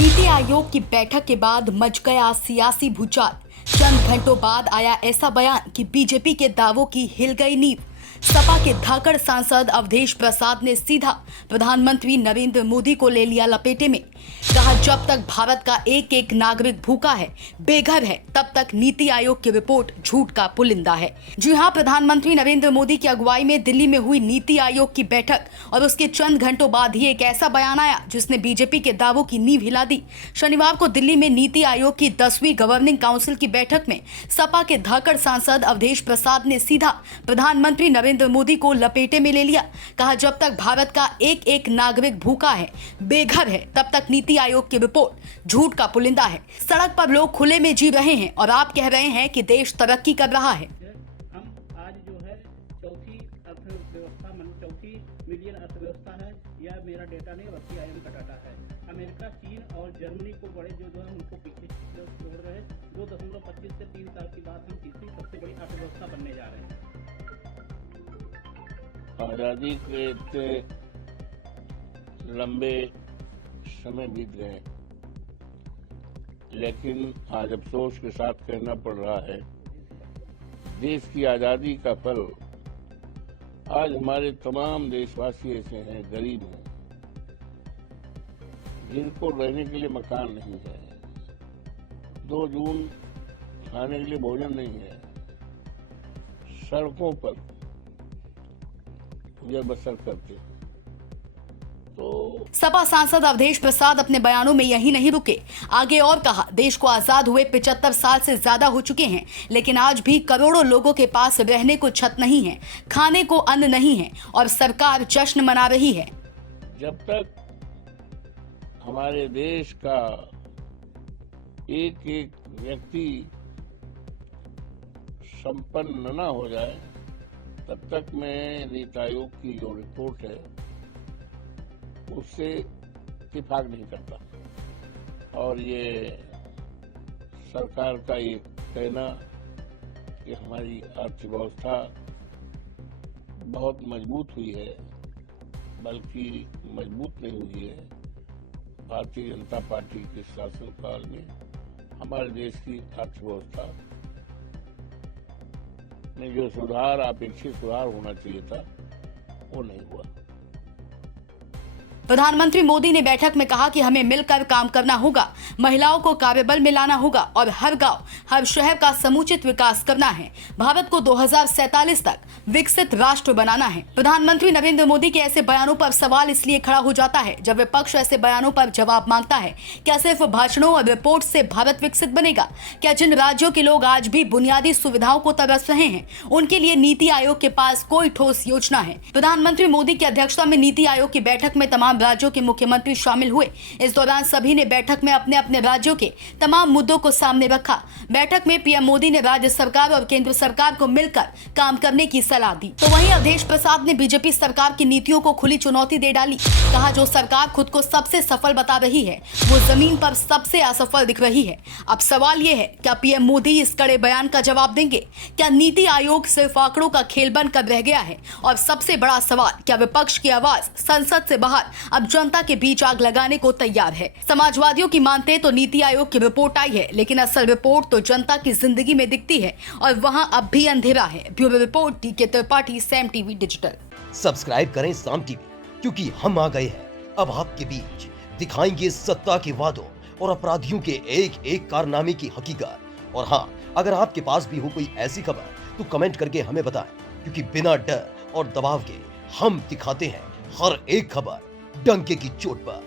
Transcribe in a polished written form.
नीति आयोग की बैठक के बाद मच गया सियासी भूचाल। चंद घंटों बाद आया ऐसा बयान कि बीजेपी के दावों की हिल गई नींव। सपा के धाकड़ सांसद अवधेश प्रसाद ने सीधा प्रधानमंत्री नरेंद्र मोदी को ले लिया लपेटे में। कहा, जब तक भारत का एक एक नागरिक भूखा है, बेघर है, तब तक नीति आयोग की रिपोर्ट झूठ का पुलिंदा है। जी हां, प्रधानमंत्री नरेंद्र मोदी की अगुवाई में दिल्ली में हुई नीति आयोग की बैठक और उसके चंद घंटों बाद ही एक ऐसा बयान आया जिसने बीजेपी के दावों की नींव हिला दी। शनिवार को दिल्ली में नीति आयोग की 10वीं गवर्निंग काउंसिल की बैठक में सपा के धाकड़ सांसद अवधेश प्रसाद ने सीधा प्रधानमंत्री नरेंद्र मोदी को लपेटे में ले लिया। कहा, जब तक भारत का एक एक नागरिक भूखा है, बेघर है, तब तक नीति आयोग की रिपोर्ट झूठ का पुलिंदा है। सड़क पर लोग खुले में जी रहे हैं और आप कह रहे हैं कि देश तरक्की कर रहा है। हम आज जो है चौथी अर्थव्यवस्था चौथी मिलियन अर्थव्यवस्था है। यह मेरा डेटा नहीं, भारतीय आयोग का डाटा है। अमेरिका, चीन और जर्मनी को बड़े जो है उनको पीछे छोड़ रहे। 2.25 से 3 साल की बात, हम तीसरी सबसे बड़ी अर्थव्यवस्था बनने जा रहे हैं। आजादी के इतने लंबे समय बीत गए, लेकिन आज अफसोस के साथ कहना पड़ रहा है, देश की आजादी का फल आज हमारे तमाम देशवासी ऐसे हैं, गरीब हैं, जिनको रहने के लिए मकान नहीं है, 2 जून खाने के लिए भोजन नहीं है, सड़कों पर गुजर बसर करते हैं। सपा सांसद अवधेश प्रसाद अपने बयानों में यही नहीं रुके, आगे और कहा, देश को आजाद हुए 75 साल से ज्यादा हो चुके हैं, लेकिन आज भी करोड़ों लोगों के पास रहने को छत नहीं है, खाने को अन्न नहीं है और सरकार जश्न मना रही है। जब तक हमारे देश का एक एक व्यक्ति संपन्न न हो जाए, तब तक मैं नीति आयोग की जो रिपोर्ट है उससे इत्तेफाक नहीं करता। और ये सरकार का ये कहना कि हमारी अर्थव्यवस्था बहुत मजबूत हुई है, बल्कि मजबूत नहीं हुई है। भारतीय जनता पार्टी के शासनकाल में हमारे देश की अर्थव्यवस्था में जो सुधार, अपेक्षित सुधार होना चाहिए था, वो नहीं हुआ। प्रधानमंत्री मोदी ने बैठक में कहा कि हमें मिलकर काम करना होगा, महिलाओं को कार्यबल में लाना होगा और हर गांव, हर शहर का समुचित विकास करना है। भारत को 2047 तक विकसित राष्ट्र बनाना है। प्रधानमंत्री नरेंद्र मोदी के ऐसे बयानों पर सवाल इसलिए खड़ा हो जाता है जब विपक्ष ऐसे बयानों पर जवाब मांगता है। क्या सिर्फ भाषणों और रिपोर्ट से भारत विकसित बनेगा? क्या जिन राज्यों के लोग आज भी बुनियादी सुविधाओं को तरस रहे हैं, उनके लिए नीति आयोग के पास कोई ठोस योजना है? प्रधानमंत्री मोदी की अध्यक्षता में नीति आयोग की बैठक में तमाम राज्यों के मुख्यमंत्री शामिल हुए। इस दौरान सभी ने बैठक में अपने अपने राज्यों के तमाम मुद्दों को सामने रखा। बैठक में पीएम मोदी ने राज्य सरकार और केंद्र सरकार को मिलकर काम करने की सलाह दी। तो वहीं अवधेश प्रसाद ने बीजेपी सरकार की नीतियों को खुली चुनौती दे डाली। कहा, जो सरकार खुद को सबसे सफल बता रही है, वो जमीन पर सबसे असफल दिख रही है। अब सवाल ये है, क्या पीएम मोदी इस कड़े बयान का जवाब देंगे? क्या नीति आयोग सिर्फ आंकड़ों का खेल बनकर रह गया है? और सबसे बड़ा सवाल, क्या विपक्ष की आवाज संसद से बाहर अब जनता के बीच आग लगाने को तैयार है? समाजवादियों की मानते तो नीति आयोग की रिपोर्ट आई है, लेकिन असल रिपोर्ट तो जनता की जिंदगी में दिखती है और वहां अब भी अंधेरा है। ब्यूरो रिपोर्ट, टीके Tripathi, Sam TV digital. Subscribe करें साम टीवी, क्योंकि हम आ गए हैं अब आपके बीच। दिखाएंगे सत्ता के वादों और अपराधियों के एक एक कारनामे की हकीकत। और हाँ, अगर आपके पास भी हो कोई ऐसी खबर तो कमेंट करके हमें बताएं, क्योंकि बिना डर और दबाव के हम दिखाते हैं हर एक खबर डंके की चोट पर।